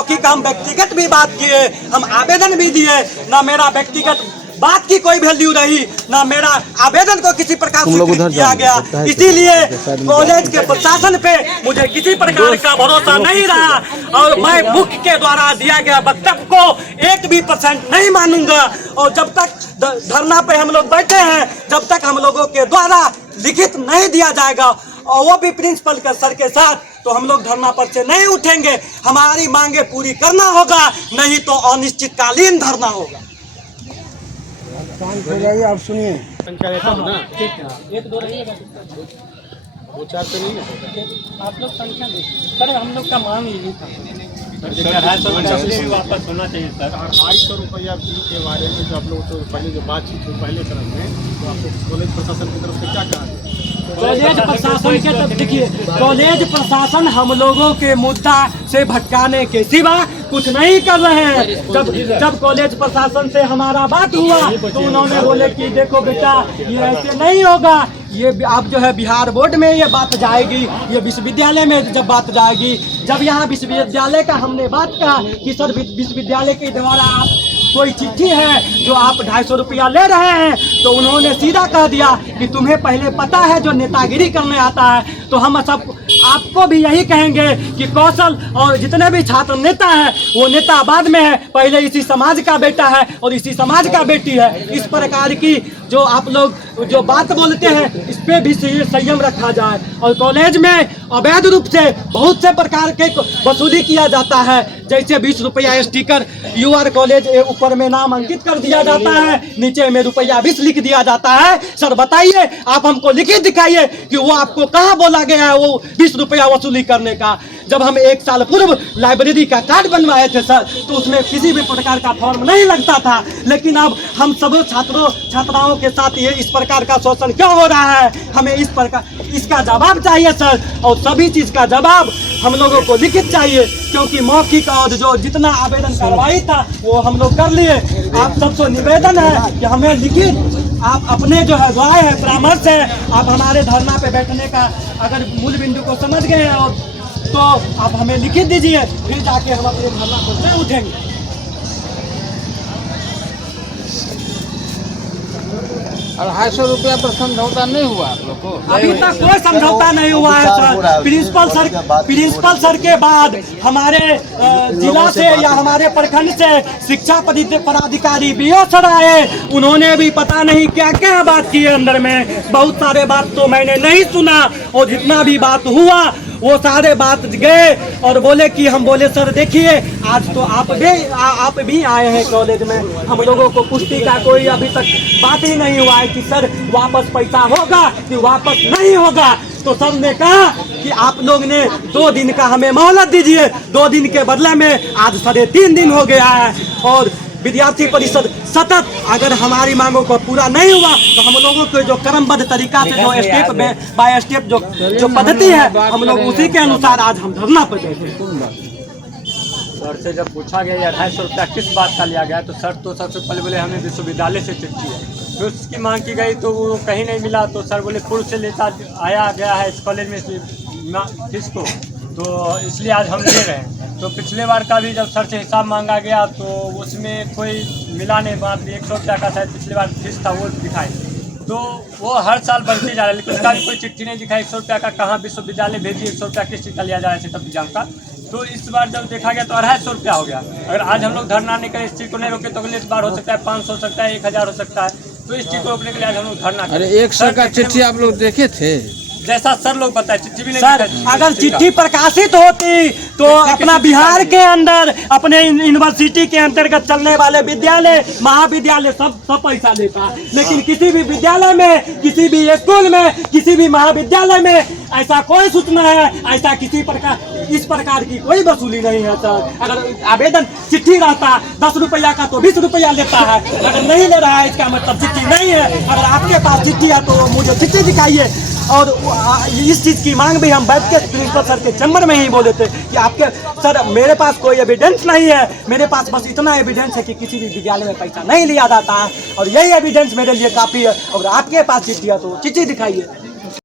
मौखिक हम व्यक्तिगत भी बात किए, हम आवेदन भी दिए, ना मेरा व्यक्तिगत बात की कोई वैल्यू रही, ना मेरा आवेदन को किसी प्रकार स्वीकृत किया गया। इसीलिए कॉलेज के प्रशासन पे मुझे किसी प्रकार का भरोसा नहीं रहा और मैं मुख्य के द्वारा दिया गया वक्तव्य को 1% नहीं मानूंगा। और जब तक धरना पे हम लोग बैठे हैं, जब तक हम लोगों के द्वारा लिखित नहीं दिया जाएगा और वो भी प्रिंसिपल सर के साथ, तो हम लोग धरना पर से नहीं उठेंगे। हमारी मांगे पूरी करना होगा, नहीं तो अनिश्चितकालीन धरना होगा। आप सुनिए, एक दो रहिएगा, दो चार पे नहीं है आप लोग संख्या देखिए सर, हम लोग का मांग यही था सर। वापस होना चाहिए सर। 250 रुपया फी के बारे में जो आप लोग तो पहले जो बातचीत हुई पहले क्रम में, तो आपको कॉलेज प्रशासन की तरफ से क्या कहा गया? कॉलेज प्रशासन के तब देखिए, कॉलेज प्रशासन हम लोगों के मुद्दा से भटकाने के सिवा कुछ नहीं कर रहे हैं। जब कॉलेज प्रशासन से हमारा बात हुआ तो उन्होंने बोले कि देखो बेटा, ये ऐसे नहीं होगा, ये आप जो है बिहार बोर्ड में ये बात जाएगी, ये विश्वविद्यालय में जब बात जाएगी। जब यहाँ विश्वविद्यालय का हमने बात कहा कि सर विश्वविद्यालय के द्वारा आप कोई चिट्ठी है जो आप 250 रुपया ले रहे हैं, तो उन्होंने सीधा कह दिया कि तुम्हें पहले पता है जो नेतागिरी करने आता है। तो हम सब आपको भी यही कहेंगे कि कौशल और जितने भी छात्र नेता हैं, वो नेता बाद में है, पहले इसी समाज का बेटा है और इसी समाज का बेटी है। इस प्रकार की जो आप लोग जो बात बोलते हैं, इस पे भी संयम रखा जाए। और कॉलेज में अवैध रूप से बहुत से प्रकार के वसूली किया जाता है, जैसे 20 रुपया स्टिकर यूआर कॉलेज ऊपर में नाम अंकित कर दिया जाता है, नीचे में ₹20 लिख दिया जाता है। सर बताइए, आप हमको लिखित दिखाइए कि वो आपको कहाँ बोला गया है वो 20 रुपया वसूली करने का। जब हम 1 साल पूर्व लाइब्रेरी का कार्ड बनवाए थे सर, तो उसमें किसी भी प्रकार का फॉर्म नहीं लगता था, लेकिन अब हम सब छात्राओं के साथ ये इस प्रकार का शोषण क्यों हो रहा है? हमें इस प्रकार इसका जवाब चाहिए सर, और सभी चीज का जवाब हम लोगों को लिखित चाहिए, क्योंकि मौखिक और जो जितना आवेदन कार्रवाई था वो हम लोग कर लिए। आप सबसे निवेदन है कि हमें लिखित आप अपने जो है राय है, परामर्श है, आप हमारे धरना पे बैठने का अगर मूल बिंदु को समझ गए हैं और तो आप हमें लिखित दीजिए, फिर जाके हम अपने धरना पर से उठेंगे। 250 रुपया पर समझौता नहीं हुआ आप लोग को? अभी तक कोई समझौता नहीं हुआ है सर। प्रिंसिपल सर के बाद हमारे जिला से या हमारे प्रखंड से शिक्षा पदाधिकारी बीओ सर आए, उन्होंने भी पता नहीं क्या क्या बात की है अंदर में। बहुत सारे बात तो मैंने नहीं सुना, और जितना भी बात हुआ वो सारे बात गए और बोले कि हम बोले सर देखिए, आज तो आप भी आए हैं कॉलेज में, हम लोगों को पुष्टि का कोई अभी तक बात ही नहीं हुआ है कि सर वापस पैसा होगा कि वापस नहीं होगा। तो सर ने कहा कि आप लोग ने 2 दिन का हमें मोहलत दीजिए। 2 दिन के बदले में आज 3.5 दिन हो गया है, और विद्यार्थी परिषद सतत अगर हमारी मांगों को पूरा नहीं हुआ तो हम लोगों को जो क्रमबद्ध तरीका से जो स्टेप बाय स्टेप जो पद्धति है, हम लोग उसी के अनुसार आज हम धरना पर बैठे। सर से जब पूछा गया 250 रुपया किस बात का लिया गया, तो सर तो सबसे पहले बोले हमें विश्वविद्यालय से चिट्ठी है। फिर उसकी मांग की गई तो वो कहीं नहीं मिला, तो सर बोले पूर्व से लेता आया गया है इस कॉलेज में किसको, तो इसलिए आज हम ले रहे हैं। तो पिछले बार का भी जब सर से हिसाब मांगा गया तो उसमें कोई मिला नहीं, बात 100 रुपया का शायद पिछले बार फीस था वो दिखाए, तो वो हर साल बढ़ते जा रहा है, लेकिन उसका भी कोई चिट्ठी नहीं दिखाई। 100 रुपया का कहाँ विश्वविद्यालय भेजिए, 100 रुपया किस चीज़ का लिया जा रहा है तब एग्जाम का। तो इस बार जब देखा गया तो 250 रुपया हो गया। अगर आज हम लोग धरना नहीं करें, इस चीज़ को नहीं रोके, तो अगले इस बार हो सकता है 500 हो सकता है, 1000 हो सकता है। तो इस चीज़ को रोकने के लिए आज हम लोग धरना करें। अरे 100 का चिट्ठी आप लोग देखे थे? जैसा सर लोग बताए, चिट्ठी भी नहीं सर, अगर चिट्ठी प्रकाशित होती तो अपना बिहार के अंदर अपने यूनिवर्सिटी के अंतर्गत चलने वाले विद्यालय महाविद्यालय सब पैसा लेता, लेकिन किसी भी विद्यालय में, किसी भी स्कूल में, किसी भी महाविद्यालय में ऐसा कोई सूचना है, ऐसा किसी प्रकार इस प्रकार की कोई वसूली नहीं है सर। अगर आवेदन चिट्ठी रहता 10 रुपया का तो 20 रुपया लेता है, अगर नहीं ले रहा है इसका मतलब चिट्ठी नहीं है। अगर आपके पास चिट्ठी है तो मुझे चिट्ठी दिखाइए। और इस चीज़ की मांग भी हम बैठ के प्रिंसिपल सर के चैम्बर में ही बोले थे कि आपके सर मेरे पास कोई एविडेंस नहीं है, मेरे पास बस इतना एविडेंस है कि किसी भी विद्यालय में पैसा नहीं लिया जाता है, और यही एविडेंस मेरे लिए काफ़ी है। और आपके पास चिट्ठी है तो चिट्ठी दिखाइए।